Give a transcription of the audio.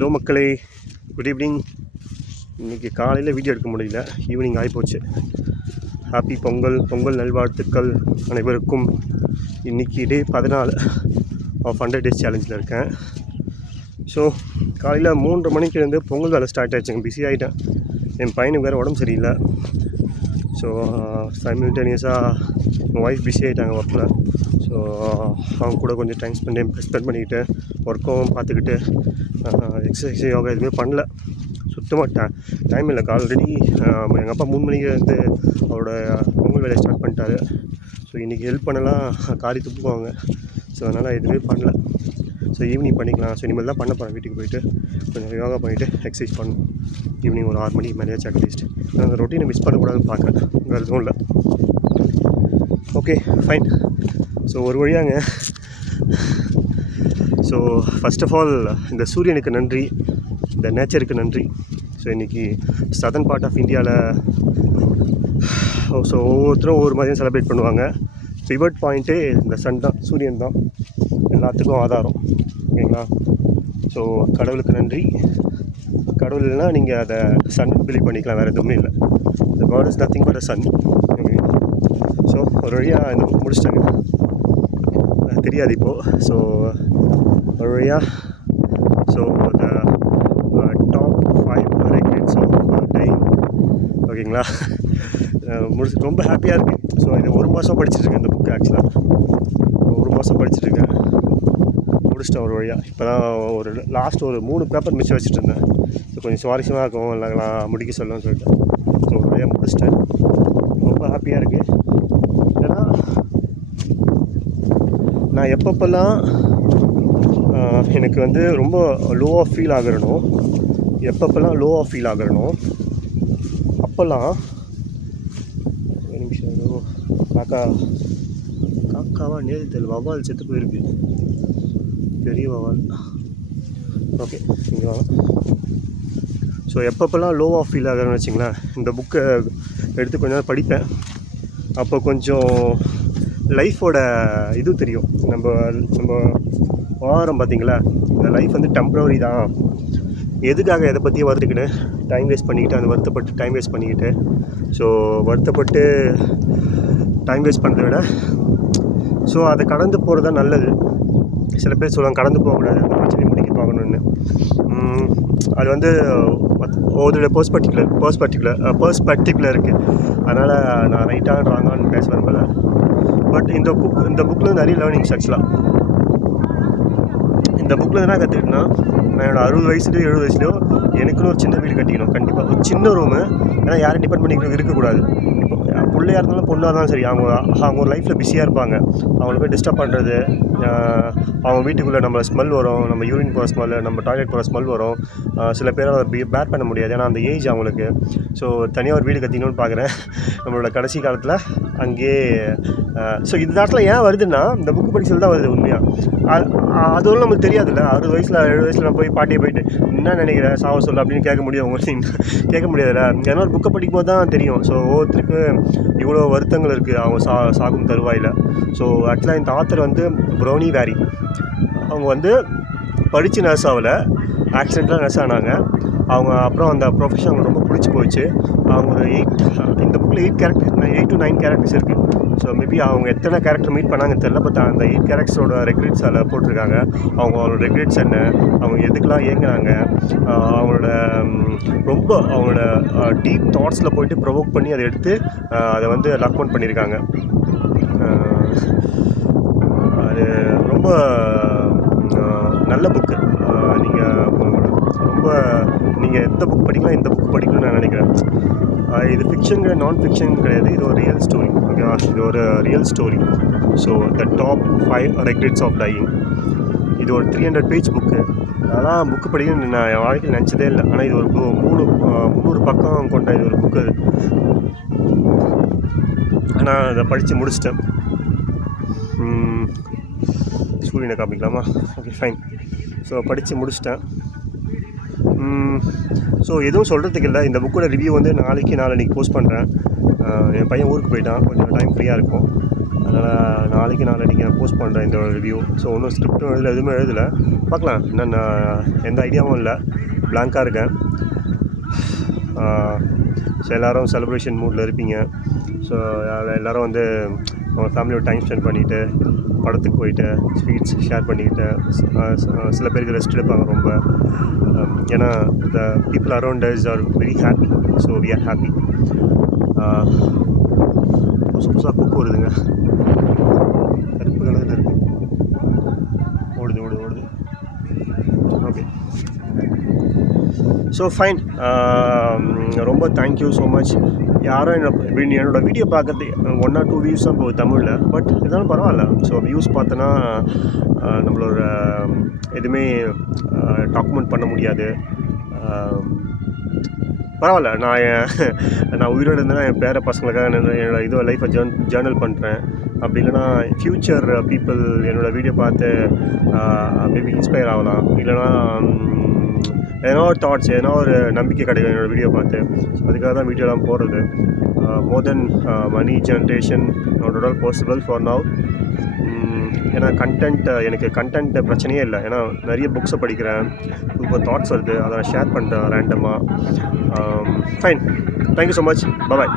Hello மக்களே, good evening. இன்றைக்கி காலையில் வீடியோ எடுக்க முடியல, ஈவினிங் ஆகிப்போச்சு. ஹாப்பி பொங்கல், பொங்கல் நல்வாழ்த்துக்கள் அனைவருக்கும். இன்றைக்கி டே 14 ஆஃப் 100 days சேலஞ்சில் இருக்கேன். ஸோ காலையில் 3:30 மணிக்கு இருந்து பொங்கல் வேலை ஸ்டார்ட் ஆகிடுச்சுங்க. பிஸி ஆகிட்டேன். என் பையனுக்கு வேறு உடம்பு சரியில்லை. ஸோ சைமில்டேனியஸாக என் ஒய்ஃப் பிஸி ஆகிட்டாங்க ஒர்க்கில். ஸோ அவங்க கூட கொஞ்சம் டைம் ஸ்பெண்ட் பண்ணிக்கிட்டு ஒர்க்கும் பார்த்துக்கிட்டு எக்ஸசைஸ் யோகா எதுவுமே பண்ணல. சுத்தமாக டைம் இல்லை. ஆல்ரெடி எங்கள் அப்பா 3 மணிக்கு வந்து அவரோட பொங்கல் வேலையை ஸ்டார்ட் பண்ணிட்டாரு. ஸோ இன்றைக்கி ஹெல்ப் பண்ணலாம் காரி துப்புக்குவாங்க. ஸோ அதனால் எதுவுமே பண்ணல. ஸோ ஈவினிங் பண்ணிக்கலாம். ஸோ இனிமேல் தான் பண்ண போகிறேன். வீட்டுக்கு போயிட்டு கொஞ்சம் யோகா பண்ணிவிட்டு எக்ஸசைஸ் பண்ணணும். ஈவினிங் ஒரு 6 மணிக்கு மேலேயாச்சும் அட்லீஸ்ட். நான் அந்த ரொட்டீனை மிஸ் பண்ணக்கூடாதுன்னு பார்க்குறேன். வேறு எதுவும் இல்லை. Okay fine. ஸோ ஒரு வழியாங்க. ஸோ ஃபஸ்ட் ஆஃப் ஆல் இந்த சூரியனுக்கு நன்றி, இந்த நேச்சருக்கு நன்றி. ஸோ இன்றைக்கி சதர்ன் பார்ட் ஆஃப் இந்தியாவில் ஸோ ஒவ்வொருத்தரும் ஒவ்வொரு மாதிரியும் செலிப்ரேட் பண்ணுவாங்க. பிவட் பாயிண்ட்டே இந்த சன் தான், சூரியன் தான் எல்லாத்துக்கும் ஆதாரம். ஓகேங்களா? ஸோ கடவுளுக்கு நன்றி. கடவுள் இல்லைனா நீங்கள் அதை சன் பிலீவ் பண்ணிக்கலாம், வேறு எதுவுமே இல்லை. The god is nothing but a sun. So ஒரு வழியாக இந்த புக் முடிச்சிட்டாங்க. தெரியாது இப்போது. ஸோ ஒரு வழியாக so the top 5 regrets of time. ஓகேங்களா? ரொம்ப ஹாப்பியாக இருக்குது. ஸோ இது 1 மாதம் படிச்சுட்ருக்கேன் இந்த புக்கு. ஆக்சுவலாக 1 மாதம் படிச்சுட்ருக்கேன். முடிச்சிட்டேன் ஒரு வழியாக. இப்போ தான் ஒரு லாஸ்ட் ஒரு 3 பேப்பர் மிச்சம் வச்சுட்டு இருந்தேன். ஸோ கொஞ்சம் சுவாரஸ்யமாக இருக்கும், இல்லை நான் முடிக்க சொல்லணும்னு சொல்லிட்டேன். ஸோ ஒரு வழியாக முடிச்சிட்டேன். ரொம்ப ஹாப்பியாக இருக்குது. ஏன்னா நான் எப்பப்பெல்லாம் எனக்கு வந்து ரொம்ப லோவாக ஃபீல் ஆகிறனோ, அப்போல்லாம் ஒரு நிமிஷம். காக்காவா நேரில் வவால் செத்து போயிருக்கு. பெரிய வவால். ஓகே, இங்கே வாங்க. ஸோ எப்பப்பெல்லாம் லோவாக ஃபீல் ஆகிறேன்னு வச்சிங்களேன், இந்த புக்கை எடுத்து கொஞ்ச நேரம் படிப்பேன். அப்போ கொஞ்சம் லைஃபோட இது தெரியும். நம்ம வாரம் பார்த்திங்களா, இந்த லைஃப் வந்து டெம்ப்ரவரி தான். எதுக்காக எதை பற்றியும் வருதுக்குன்னு டைம் வேஸ்ட் பண்ணிக்கிட்டு, அந்த வருத்தப்பட்டு டைம் வேஸ்ட் பண்ணிக்கிட்டு, ஸோ வருத்தப்பட்டு டைம் வேஸ்ட் பண்ணுறத விட ஸோ அதை கடந்து போகிறது தான் நல்லது. சில பேர் சொல்லுவாங்க கடந்து போகக்கூடாது, அந்த பிரச்சனையை முடிக்க பார்க்கணுன்னு. அது வந்து ஒவ்வொரு பர்ஸ்பெக்டிவில் இருக்குது. அதனால் நான் ரைட்டாக ராங்கான்னு பேச விரும்பலை. பட் இந்த புக்கில் நிறைய லேர்னிங்ஸ். ஆக்சுவலாக இந்த புக்கில் என்ன கற்றுக்கிட்டேன்னா, நான் என்னோடய 60 வயசுலையோ 70 வயசுலையோ எனக்குன்னு ஒரு சின்ன வீடு கட்டிக்கணும். கண்டிப்பாக ஒரு சின்ன ரூமு. ஏன்னா யாரும் டிபெண்ட் பண்ணிக்க இருக்கக்கூடாது. பிள்ளையாக இருந்தாலும் பொண்ணாக இருந்தாலும் சரி, அவங்க ஒரு லைஃப்பில் பிஸியாக இருப்பாங்க. அவங்கள போய் டிஸ்டர்ப் பண்ணுறது, அவங்க வீட்டுக்குள்ளே நம்ம ஸ்மெல் வரும், நம்ம யூரின் போகிற ஸ்மெல், நம்ம டாய்லெட் போகிற ஸ்மெல் வரும். சில பேர் அதை பேர் பண்ண முடியாது, ஏன்னா அந்த ஏஜ் அவங்களுக்கு. ஸோ தனியாக ஒரு வீடு கட்டிக்கணும்னு பார்க்குறேன் நம்மளோட கடைசி காலத்தில். அங்கேயே ஸோ இந்த நாட்டில் ஏன் வருதுன்னா, இந்த புக்கு படிச்சல் தான் வருது உண்மையாக. அதுவும் நம்மளுக்கு தெரியாதுல்ல. 60 வயசில் 70 வயசில் நம்ம போய் பாட்டியை போயிட்டு என்ன நினைக்கிறேன் சாவ சொல்ல அப்படின்னு கேட்க முடியும் உங்களுக்கு? கேட்க முடியாதுல்ல. ஏன்னா ஒரு புக்கை படிக்கும் போது தான் தெரியும். ஸோ ஒவ்வொருத்தருக்கு இவ்வளோ வருத்தங்கள் இருக்குது அவங்க சாகும் தருவாயில். ஸோ ஆக்சுவலாக இந்த ஆத்தர் வந்து ப்ரௌனி வேரி. அவங்க வந்து படித்து நர்ஸ் ஆகலை, ஆக்சிடெண்ட்டில் நர்ஸ் ஆனாங்க. அவங்க அப்புறம் அந்த ப்ரொஃபஷன் அவங்களுக்கு ரொம்ப பிடிச்சி போயிடுச்சு. அவங்க ஒரு இந்த புக்கில் 8 to 9 கேரக்டர்ஸ் இருக்குது. ஸோ மேபி அவங்க எத்தனை கேரக்டர் மீட் பண்ணாங்கன்னு தெரியல. பட் அந்த 8 கேரக்டர்ஸோட ரெக்ரெட்ஸ் அதில் போட்டிருக்காங்க. அவங்களோட ரெக்ரெட்ஸ் என்ன, அவங்க எதுக்கெலாம் ஏங்குறாங்க, அவங்களோட டீப் தாட்ஸில் போயிட்டு ப்ரொவோக் பண்ணி அதை எடுத்து அதை வந்து லாக்அவுட் பண்ணியிருக்காங்க. அது ரொம்ப நல்ல புக்கு. நீங்கள் எந்த புக் படிக்கலாம், இந்த புக் படிக்கணும்னு நான் நினைக்கிறேன். இது ஃபிக்ஷன் கிடையாது, நான் ஃபிக்ஷன் கிடையாது. இது ஒரு ரியல் ஸ்டோரி. ஓகேவா? இது ஒரு real story. So the top 5 regrets of dying. இது ஒரு 300 பேஜ் புக்கு. அதெல்லாம் புக்கு படிக்கணும்னு நான் என் வாழ்க்கையில் நினச்சதே இல்லை. ஆனால் இது ஒரு 300 பக்கம் கொண்ட இது ஒரு புக்கு. அது ஆனால் அதை படித்து முடிச்சிட்டேன். சூரியனை காமிக்கலாமா? Okay fine. ஸோ படித்து முடிச்சிட்டேன். ஸோ எதுவும் சொல்கிறதுக்கு இல்லை. இந்த புக்கோட ரிவ்யூ வந்து நாளைக்கு போஸ்ட் பண்ணுறேன். என் பையன் ஊருக்கு போயிட்டான், கொஞ்சம் டைம் ஃப்ரீயாக இருக்கும். அதனால் நாளைக்கு நாளன்னைக்கு நான் போஸ்ட் பண்ணுறேன் இந்த ரிவ்யூ. ஸோ ஒன்றும் ஸ்கிரிப்டும் எழுதலை, எதுவுமே எழுதலை. பார்க்கலாம், இன்னும் நான் எந்த ஐடியாவும் இல்லை, பிளாங்காக இருக்கேன். ஸோ எல்லோரும் செலிப்ரேஷன் மூடில் இருப்பீங்க. ஸோ எல்லோரும் வந்து அவங்க ஃபேமிலியோட டைம் ஸ்பெண்ட் பண்ணிவிட்டு படத்துக்கு போயிட்டு ஸ்வீட்ஸ் ஷேர் பண்ணிக்கிட்டு சில பேருக்கு ரெஸ்ட் எடுப்பாங்க ரொம்ப. ஏன்னா the people around us are very happy. So we are happy. புதுசாக குக்கு வருதுங்க, கருப்பு கலரில் இருக்குது, ஓடுது. Okay, so fine. ரொம்ப தேங்க்யூ ஸோ மச். யாரும் என்னோடய வீடியோ பார்க்குறது 1 or 2 வியூஸ் தான் போகுது தமிழில். பட் இருந்தாலும் பரவாயில்ல. ஸோ வியூஸ் பார்த்தோன்னா நம்மளோட எதுவுமே டாக்குமெண்ட் பண்ண முடியாது. பரவாயில்ல, நான் உயிரோடு இருந்தேன்னா என் பேர பசங்களுக்காக என்னோடய இது லைஃப்பை ஜேர்னல் பண்ணுறேன். அப்படி இல்லைனா ஃப்யூச்சர் பீப்புள் என்னோடய வீடியோ பார்த்து மேபி இன்ஸ்பயர் ஆகலாம். இல்லைனா ஏன்னா ஒரு தாட்ஸ், ஏன்னா ஒரு நம்பிக்கை கிடைக்கும் என்னோடய வீடியோ பார்த்து. ஸோ அதுக்காக தான் வீடியோலாம் போடுறது. More than money generation not at all possible for now. ஏன்னா எனக்கு கண்டென்ட் பிரச்சனையே இல்லை. ஏன்னா நிறைய புக்ஸை படிக்கிறேன், சூப்பர் தாட்ஸ் வருது, அதை நான் ஷேர் பண்ணுறேன் ரேண்டமாக. ஃபைன், தேங்க்யூ ஸோ மச், பாய்.